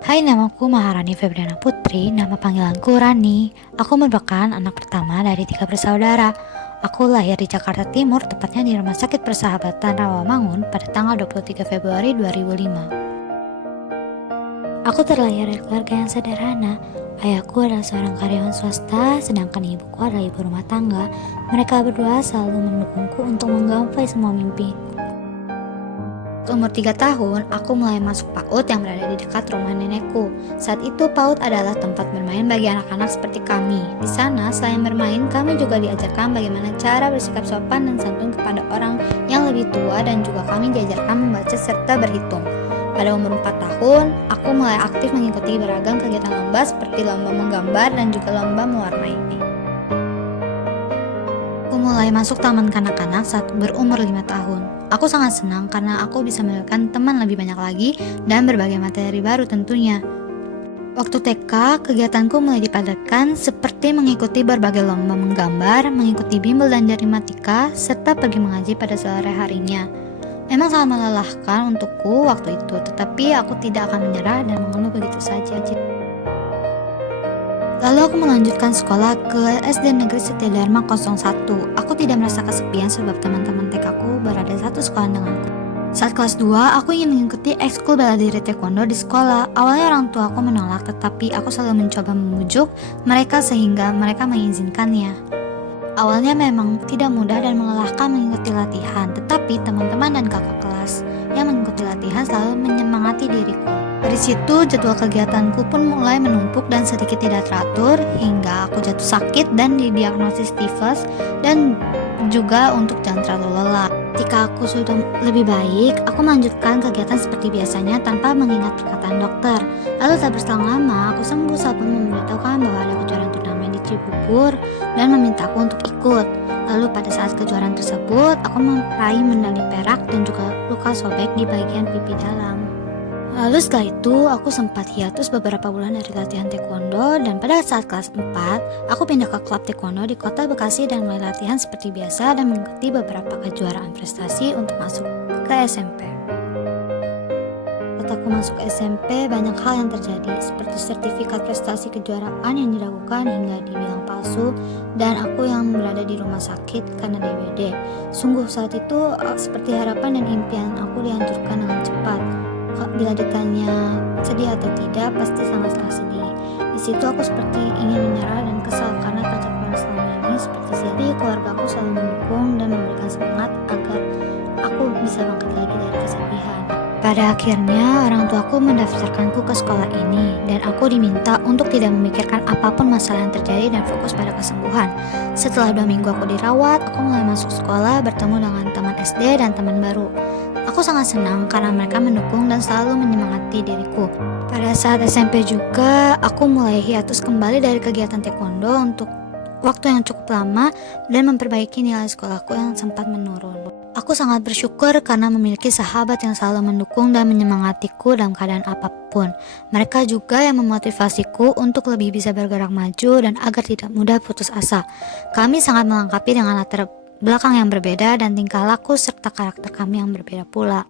Hai, namaku Maharani Febriana Putri, nama panggilanku Rani. Aku merupakan anak pertama dari 3 bersaudara. Aku lahir di Jakarta Timur, tepatnya di Rumah Sakit Persahabatan Rawamangun pada tanggal 23 Februari 2005. Aku terlahir dari keluarga yang sederhana. Ayahku adalah seorang karyawan swasta, sedangkan ibuku adalah ibu rumah tangga. Mereka berdua selalu mendukungku untuk menggapai semua mimpi. Umur 3 tahun, aku mulai masuk PAUD yang berada di dekat rumah nenekku. Saat itu PAUD adalah tempat bermain bagi anak-anak seperti kami. Di sana, selain bermain, kami juga diajarkan bagaimana cara bersikap sopan dan santun kepada orang yang lebih tua, dan juga kami diajarkan membaca serta berhitung. Pada umur 4 tahun, aku mulai aktif mengikuti beragam kegiatan lomba seperti lomba menggambar dan juga lomba mewarnai. Aku mulai masuk taman kanak-kanak saat berumur 5 tahun. Aku sangat senang karena aku bisa mendapatkan teman lebih banyak lagi dan berbagai materi baru tentunya. Waktu TK, kegiatanku mulai dipadatkan seperti mengikuti berbagai lomba menggambar, mengikuti bimbel dan matematika, serta pergi mengaji pada sore harinya. Memang sangat melelahkan untukku waktu itu, tetapi aku tidak akan menyerah dan mengeluh begitu saja. Lalu aku melanjutkan sekolah ke SD Negeri Setia Dharma 01. Aku tidak merasa kesepian sebab teman-teman TK aku berada satu sekolah denganku. Saat kelas 2, aku ingin mengikuti ekskul bela diri taekwondo di sekolah. Awalnya orang tua aku menolak, tetapi aku selalu mencoba membujuk mereka sehingga mereka mengizinkannya. Awalnya memang tidak mudah dan melelahkan mengikuti latihan, tetapi teman-teman dan kakak kelas yang mengikuti latihan selalu menyemangati diriku. Dari situ jadwal kegiatanku pun mulai menumpuk dan sedikit tidak teratur hingga aku jatuh sakit dan didiagnosis tifus dan juga untuk jangan terlalu lelah. Ketika aku sudah lebih baik, aku melanjutkan kegiatan seperti biasanya tanpa mengingat perkataan dokter. Lalu tak berselang lama, aku sembuh saat memberitahukan bahwa ada kejuaraan turnamen di Cibubur dan memintaku untuk ikut. Lalu pada saat kejuaraan tersebut, aku meraih medali perak dan juga luka sobek di bagian pipi dalam. Lalu setelah itu, aku sempat hiatus beberapa bulan dari latihan taekwondo, dan pada saat kelas 4, aku pindah ke klub taekwondo di kota Bekasi dan mulai latihan seperti biasa dan mengikuti beberapa kejuaraan prestasi untuk masuk ke SMP. Saat aku masuk SMP, banyak hal yang terjadi, seperti sertifikat prestasi kejuaraan yang diragukan hingga dibilang palsu, dan aku yang berada di rumah sakit karena DBD. Sungguh saat itu, seperti harapan dan impian aku dihancurkan dengan cepat. Bila ditanya sedih atau tidak, pasti sangat-sangat sedih. Di situ aku seperti ingin menyerah dan kesal karena kerja keras selama ini seperti tapi keluarga aku selalu mendukung dan memberikan semangat agar aku bisa bangkit lagi dari kesedihan. Pada akhirnya orang tuaku mendaftarkanku ke sekolah ini dan aku diminta untuk tidak memikirkan apapun masalah yang terjadi dan fokus pada kesembuhan. Setelah 2 minggu aku dirawat, aku mulai masuk sekolah, bertemu dengan teman SD dan teman baru. Aku sangat senang karena mereka mendukung dan selalu menyemangati diriku. Pada saat SMP juga, aku mulai hiatus kembali dari kegiatan taekwondo untuk waktu yang cukup lama dan memperbaiki nilai sekolahku yang sempat menurun. Aku sangat bersyukur karena memiliki sahabat yang selalu mendukung dan menyemangatiku dalam keadaan apapun. Mereka juga yang memotivasiku untuk lebih bisa bergerak maju dan agar tidak mudah putus asa. Kami sangat melengkapi dengan latar belakang yang berbeda dan tingkah laku serta karakter kami yang berbeda pula.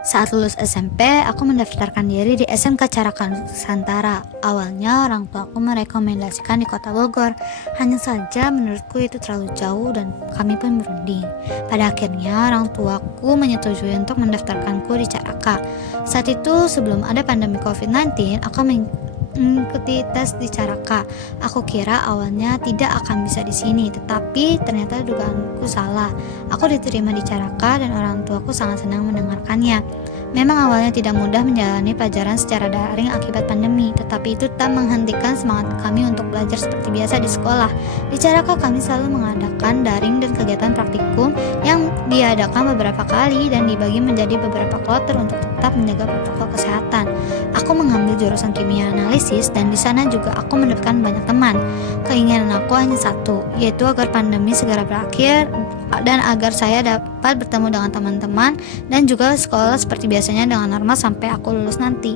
Saat lulus SMP, aku mendaftarkan diri di SMK Caraka Nusantara. Awalnya orang tuaku merekomendasikan di kota Bogor. Hanya saja menurutku itu terlalu jauh dan kami pun berunding. Pada akhirnya orang tuaku menyetujui untuk mendaftarkanku di Caraka. Saat itu sebelum ada pandemi COVID-19, aku mengikuti tes di Caraka. Aku kira awalnya tidak akan bisa di sini, tetapi ternyata dugaanku salah. Aku diterima di Caraka dan orang tuaku sangat senang mendengarkannya. Memang awalnya tidak mudah menjalani pelajaran secara daring akibat pandemi, tetapi itu tak menghentikan semangat kami untuk belajar seperti biasa di sekolah. Di Caraka kami selalu mengadakan daring dan kegiatan praktikum yang diadakan beberapa kali dan dibagi menjadi beberapa kloter untuk tetap menjaga protokol kesehatan. Aku mengambil jurusan kimia analisis dan di sana juga aku mendapatkan banyak teman. Keinginan aku hanya satu, yaitu agar pandemi segera berakhir dan agar saya dapat bertemu dengan teman-teman dan juga sekolah seperti biasanya dengan normal sampai aku lulus nanti.